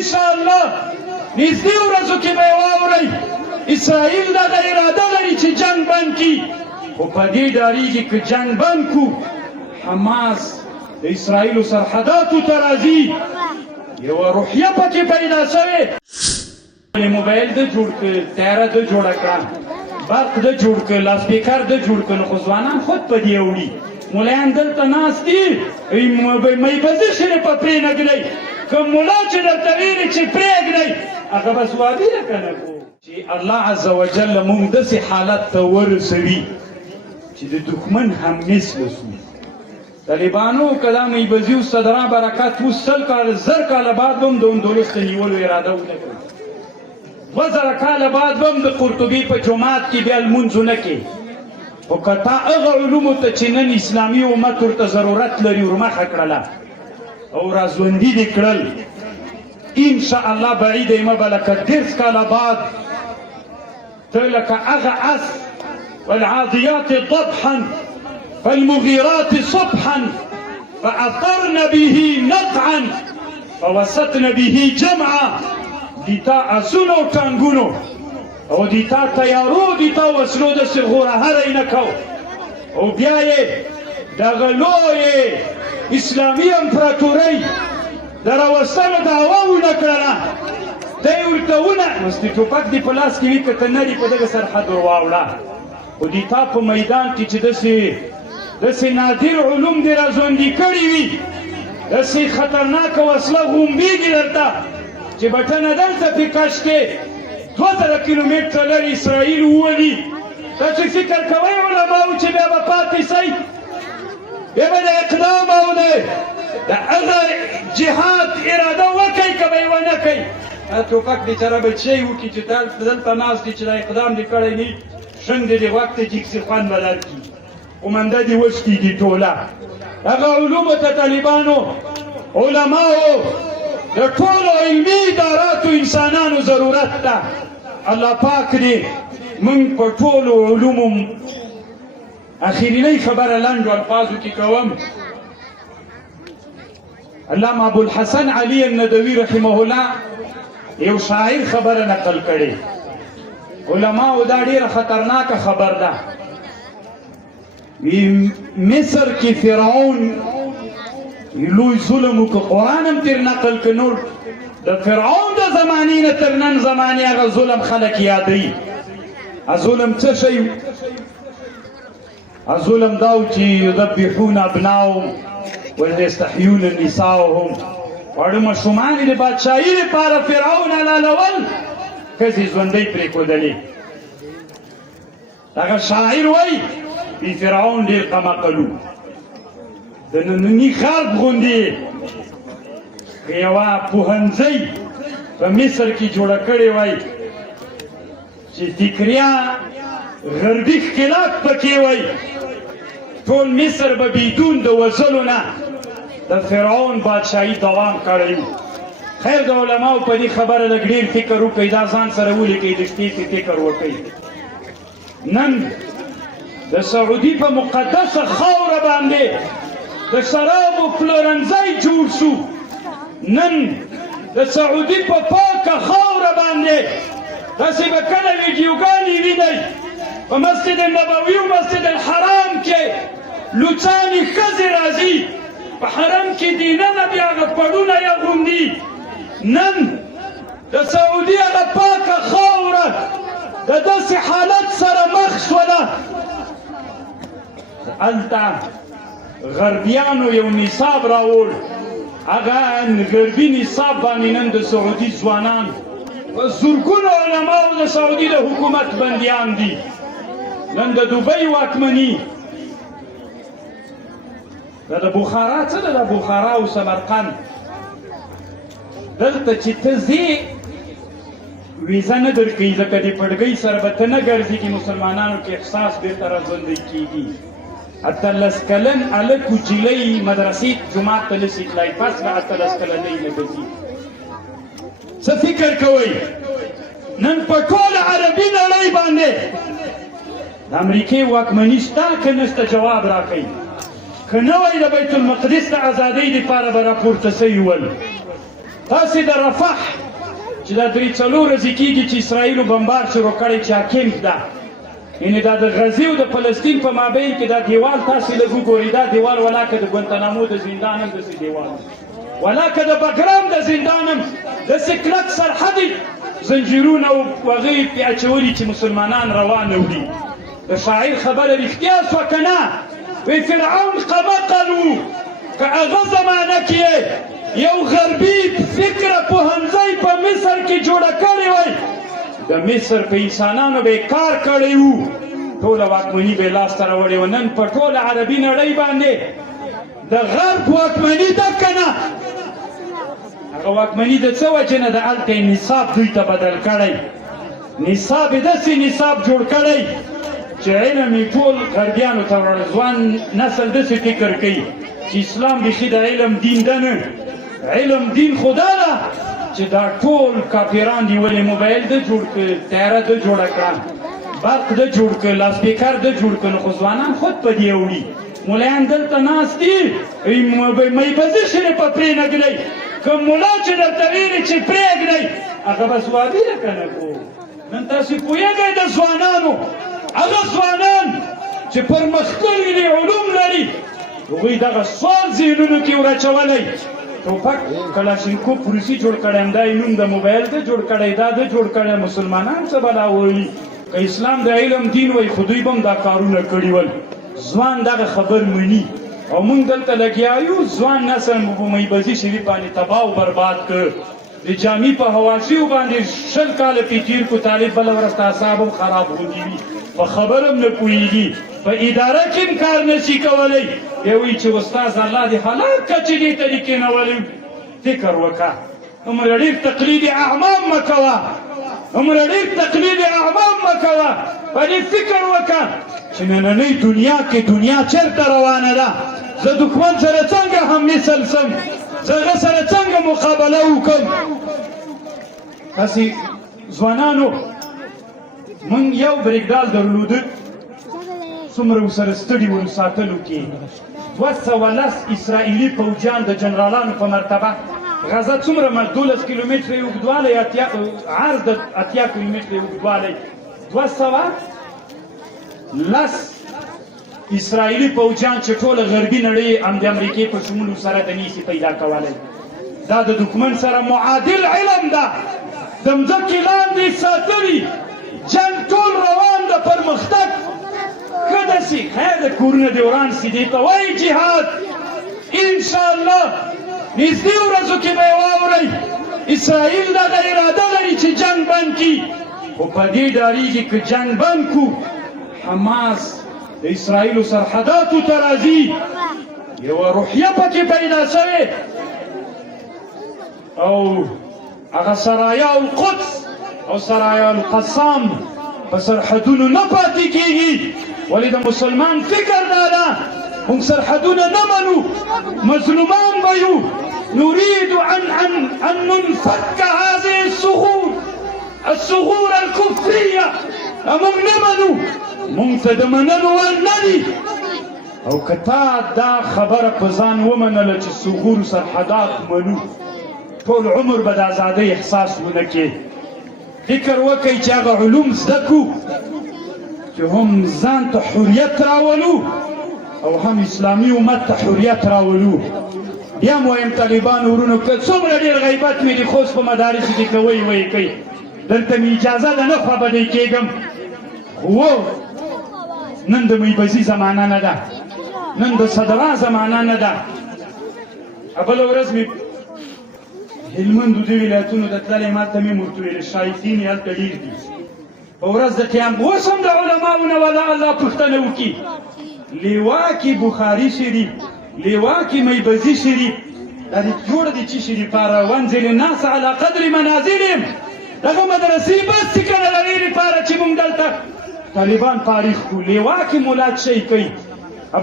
انشاءالله نږدې ورځو کې به یې واورئ اسرائیل دغه اراده لري چې جنګ بند کړي خو په دې ډارېږي که جنګ بند کړو حماس د اسرائیلو سرحداتو ته راځي یوه روحیه پکې پیدا شوې موبایل ده جوړ کړ تیاره ده جوړه کړه برق ده جوړ کړ لاسپیکر ده جوړ کړ نو خو ځوانان خود په دې اوړي ملایان دلته ناست دي میبزي شنې په پرېنږدئ که ملا چې درته ویلي چې پرېږدئ هغه به ځوابي ده که نه چې الله عز وجل موږ داسې حالت ته ورسوي چې د دښمن هم مثل سو طالبانو که دا میبزي و صدرا برکت و 100 کاله بعد به هم د اندلس ته نیولو اراده ونه کړي 2000 کاله بعد به هم د قرطبي په جومات کې بیا لمونځ ونه کړي خو که تا هغه علومو ته چې نن اسلامي امت ورته ضرورت لري ورمخه کړله او راژوندي دې کړل انشاءالله بعیده یمه به لکه 10 کاله بعد ته لکه هغه اس والعادیات ضبحا فالمغیرات صبحا فأثرن به نقعا فوسطن به جمعا دیتا اسونو ټانګونو او دیتا تیارو دیتا وسلو داسې غورهری نه کو او بیا یې دغه لویې اسلامي امپراتورۍ د راوستلو دعوه ونه کړله دی ورته مستې ټوپک دې په لاس کې وي که ته نري په دغه سرحد ور واوړه خو دیتا په میدان کې چې داسې نادر علوم دې راژوندي کړي وي داسې خطرناکه وسله غومبېږي درته چې بټنه دلته پې کش کې 2000 کیلومتره لرې اسرائیل وولي تاسو فکر کوئ علماو چې بیا به پاتې سئ بیا به د اقدام او د هغه جهاد اراده وکئ که به یې ونه کوئ دا ټوپک بېچاره به څه یې وکړي چې دلته ناست دي چې دا اقدام دې کړی نه شنګ دې د غوږ ته جګسي خوند به درکړي قومنده دې وسکېږي ټوله هغه علومو ته طالبانو علماو د ټولو علمي اداراتو انسانانو ضرورت ده الله پاک دې موږ په ټولو علومو اخرینۍ خبره لنډو الفاظو کې کوم علامه ابوالحسن علي الندوي رحمه الله یو شاعر خبره نقل کړې علماو دا ډېره خطرناکه خبر ده مصر کې فرعون لوی ظلم وکړ قرآن هم تر نقل که نور د فرعون د زمانې نه تر نن زمانې هغه ظلم خلک یادوي ظلم څه شی ظلم دا و چې یذبحون ابناهم ویستحیون نساءهم واړه ماشومان یې د بادشاهي لپاره فرعون حلالول ښځې ژوندۍ پرېښودلې هغه شاعر وایي بی فرعون ډېر قمقلو د ننني خلق غوندې که یوه پوهنځۍ په مصر کې جوړه کړې وای چې فکریا غربي ښکېلات پکې وای ټول مصر به بیدون د وژلو نه د فرعون بادشاهي دوام کړی و خیر د علماو په دې خبره لږ ډېر فکر وکړئ دا ځان سره ولیکئ د شپې کې فکر وکړئ نن د سعودي په مقدسه خاوره باندې د شرابو پلورنځی جوړ شو نن د سعودي په پاکه خاوره باندې تاسې به کله ویډیوګانې وینئ په مسجد النبوي او مسجد الحرام کې لوڅانې ښځې راځي په حرم کې دننه بیا هغه پړونه یې غوندي نن د سعودي هغه پاکه خاوره د داسې حالت سره مخ شوله هلته غربیانو یو نصاب راوړ هغه غربي نصاب باندې نن د سعودي ځوانان زرګونو علماو د سعودي د حکومت بندیان دي نن د دوبۍ واکمني دا د بخارا څه ده د بخارا او سمرقند دلته چې ته ځې ویزه نه درکوي ځکه د پړګۍ سره به ته نه ګرځي چې مسلمانانو کې احساس بېرته راژوندی کېږي 18 کلن هلک نجلۍ مدرسې جومات ته نشي تللی پس به 18 کلنۍ نه به ځي څه فکر کوئ نن په ټوله عربي نړۍ باندې د امریکې واکمني شته که نشته جواب راکوئ که نه وای د بیت المقدس د ازادۍ دپاره به راپورته سوي ول تاسې د رفح چې دا 3-4 ورځې کېږي چې اسرائیلو بمبار شروع کړی چې کیمپ ده، یعنې دا د غزې او د فلسطین په مابین کې دا دیوال تاسې لږ وګورئ، دا دیوال ولاکه د ګوانتانامو د زندان هم داسې دیوال، ولاکه د بګرام د زندان هم داسې کلک سرحدي زنجیرونه او هغې پې اچولي چې مسلمانان روان وړي. د شاعر خبره رښتیا سوه که نه؟ وی فرعون قمقل و که هغه زمانه کې یو غربي فکره پوهنځی په مصر کې جوړه کړې وی، د مصر په انسانانو به یې کار کړی و، ټوله واکمني به یې لاسته راوړې وه. نن په ټوله عربي نړۍ باندې د غرب واکمني ده که نه؟ هغه واکمني د څه وجې نه ده؟ هلته یې نصاب دوی ته بدل کړی، نصاب یې داسې نصاب جوړ کړی چې علم یې ټول غربیانو ته وړی. ځوان نسل داسې فکر کوي چې اسلام بیخي د علم دین ده نه، علم دین خو دا ده چې دا ټول کافران دي. ولې موبایل ده جوړ کړ، تیاره ده جوړه کړه، برق ده جوړ کړ، لاسپیکر ده جوړ کړ، نو خو ځوانان خود په دې اوړي. ملایان دلته ناست دي میبزي شرې په پرېنږدئ، که ملا چې درته ویلي چې پرېږدئ هغه به ځوابي ده که نه کو. نن تاسې پوهېږئ د ځوانانو، هغه ځوانان چې پرمختللي دي، علوم لري، هغوی دغه سوال ذهنونو کې ورچولی، ټوپک کلاشینکوف روسي جوړ کړی، همدا یې نوم د موبایل ده جوړ کړی، دا ده جوړ کړی. مسلمانان څه بلا ویلي؟ که اسلام د علم دین وی خو دوی به هم دا کارونه کړي ول. ځوان دغه خبر مني او موږ دلته لګیا یو، ځوان نسل مو په میبزي شریف باندې تباه او برباد کړ. د جامي په حواشیو باندې 20 کاله پې تېر کړو، طالب بله ورځ اعصاب هم خراب غوندي وي، په خبر هم نه پوهېږي، په اداره کې هم کار نشي کولی. بیا وایي چې استاذ الله دې هلاک کړه چې دې طریقې نه ولي. فکر وکړه، دومره ډېر تقلید اعمام مه کوه، دومره ډېر تقلید اعمام مه کوه، په دې فکر وکړه چې نننۍ دنیا کې دنیا چېرته روانه ده، زه دښمن سره څنګه هم مثل سم، زه هغه سره څنګه مقابله وکړم. هسې ځوانانو موږ یو بریکډال درلوده، څومره ورسره ستړي ول ساتلو کې، 210 اسرائیلي پوځیان د جنرالانو په مرتبه. غزه څومره 12 کیلومتره یې اوږدوالی، عرض د 80 کیلومتره یې اوږدوالی، 210 اسرائیلي پوځیان چې ټوله غربي نړۍ هم د امریکې په شمول سره د نیسي پیدا کولی. دا د دښمن سره معادل علم ده، د مځکې لاندې ساتلي، جنګ ټول روان ده، پرمختګ ښه داسې خیر د کورونه دې وران سي، دې ته وایي جهاد. انشاءالله نږدې ورځو کې به یې واورئ اسرائیل دغه اراده لري چې جنګ بند کړي، خو په دې ډارېږي که جنګ بند کړو حماس د اسرائیلو سرحداتو ته راځي، یوه روحیه پکې پیدا شوې، او هغه سرایا القدس او سرایا القسام په سرحدونو نه پاتې کېږي. ولې د مسلمان فکر دا ده موږ سرحدونه نه منو، مظلومان به یو، نريد ان ننفك هذه الصخور الكفريه، موږ نه منو، موږ ته د منلو وړ نه دي. او که تا دا خبره په ځان ومنله چې صخور سرحدات منو، ټول عمر به د ازادۍ احساس ونه کړې. فکر وکئ چې هغه علوم زده کړو چې هم ځان ته حریت راولو او هم اسلامي امت ته حریت راولو. بیا م وایم طالبان ورونو که څومره ډېر غیبت مې د خوست په مدارسو کې کوئ ویې کوئ، دلته مې اجازه ده نه خوابدی کېږم، خو نن د میبزي زمانه نه ده، نن د صدرا زمانه نه ده. بله ورځ مې هلمندو دې ولایتونو ته تللی، ما ته مې ورته ویل شایقین یې هلته ډېر دي، په ورځ د قیام اوس هم د علماو نه ولا الله پوښتنه وکړي. لیواکي بخاري شریف، لیواکي میبزي شریف، دا دې جوړه دي چې شي لپاره، وانزل الناس على قدر منازلهم، دغه مدرسې بس چې که نه د دې لپاره چې موږ دلته طالبان فارغ کړو. لیواکي مولات شی کوي.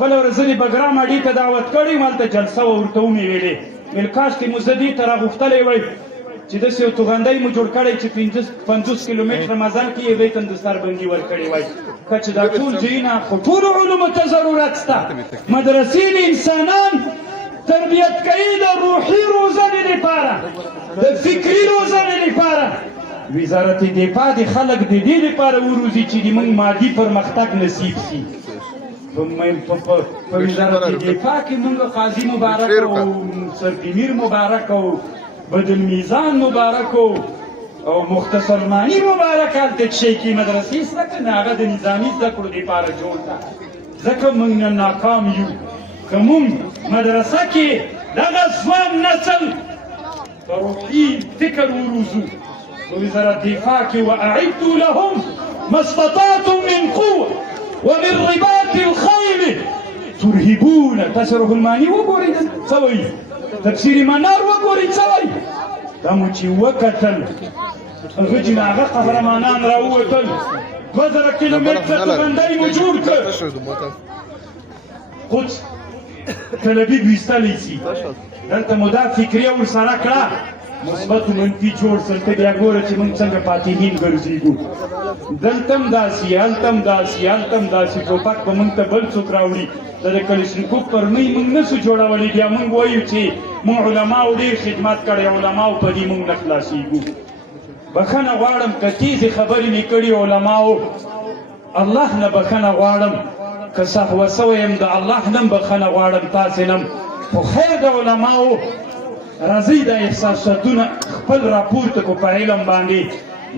بله ورځ زه د بګرام اډې ته دعوت کړی وم، هلته جلسه وه، ورته ومې ویلې ویل کاشکې مو زه دې ته راغوښتلی وی چې داسې یو توغندی مو جوړ کړی چې 50 کیلومتره مزل کې یې دی ته د سربندي ورکړې وای. که چې دا ټول ځایونه خو ټولو علومو ته ضرورت شته، مدرسې د انسانان تربیت کوي د روحي روزنې لپاره د فکري روزنې لپاره وزارت دفاع د خلک د دې لپاره وروزي چې د موږ مادي پرمختګ نصیب شي په وزارت دفاع کې موږ قاضي مبارک او سرپریر مبارک او بدل میزان مبارک او مختصر معنی مبارک هلته شي کې مدرسې سته که نه هغه د نظامي زده کړو دپاره جوړ کړه ځکه موږ نن ناکام یو که موږ مدرسه کې دغه ځوان نسل په روحي فکر وروزو وزارت دفاع کې واعدوا لهم ما استطعتم من قوه ومن رباط الخيل ترهبون تشرح الماني وګورئ څه وایي تفسیر منار وګورئ څه وایي دا مو چې وکتل هغه چې هغه قهرمانان راووتل 2000 کیلومتره توغندۍ مو جوړ کړ قدس تل ابیب ویستلی سي دلته مو دا فکري ورسره کړه مثبت و منفي جوړ سل ته بیا ګوره چې موږ څنګه فاتحین ګرځېږو دلته هم داسې هلته هم داسې هلته هم داسې ټوپک به موږ ته بل څوک راوړي د کلشنکوف پرمۍ موږ نسو جوړولی بیا موږ وایو چې موږ علماو ډېر خدمت کړی علماو په دې موږ نه خلاصېږو بخښنه غواړم که تیزې خبرې مې کړي علماو الله نه بخښنه غواړم که سهوه سوی یم د الله نه هم بخښنه غواړم تاسې نه خو خیر د علماو راځئ دا احساساتونه خپل راپورته کړو په علم باندې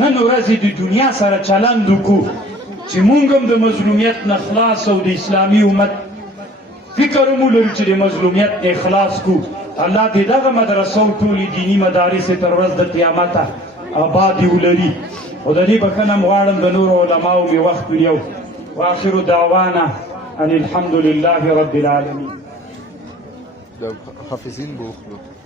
نن ورځې د دنیا سره چلند وکړو چې موږ هم د مظلومیت نه خلاص او د اسلامي امت فکر هم ولرو چې د مظلومیت نه خلاص کړو الله دې دغه مدرسو ټولې دیني مدارس تر ورځ د قیامته آبادې ولري خو د دې بښنه هم غواړم د نورو علماو مې وخت ونیو واخر دعوانا ان الحمد لله رب العالمين حافظين بأخرى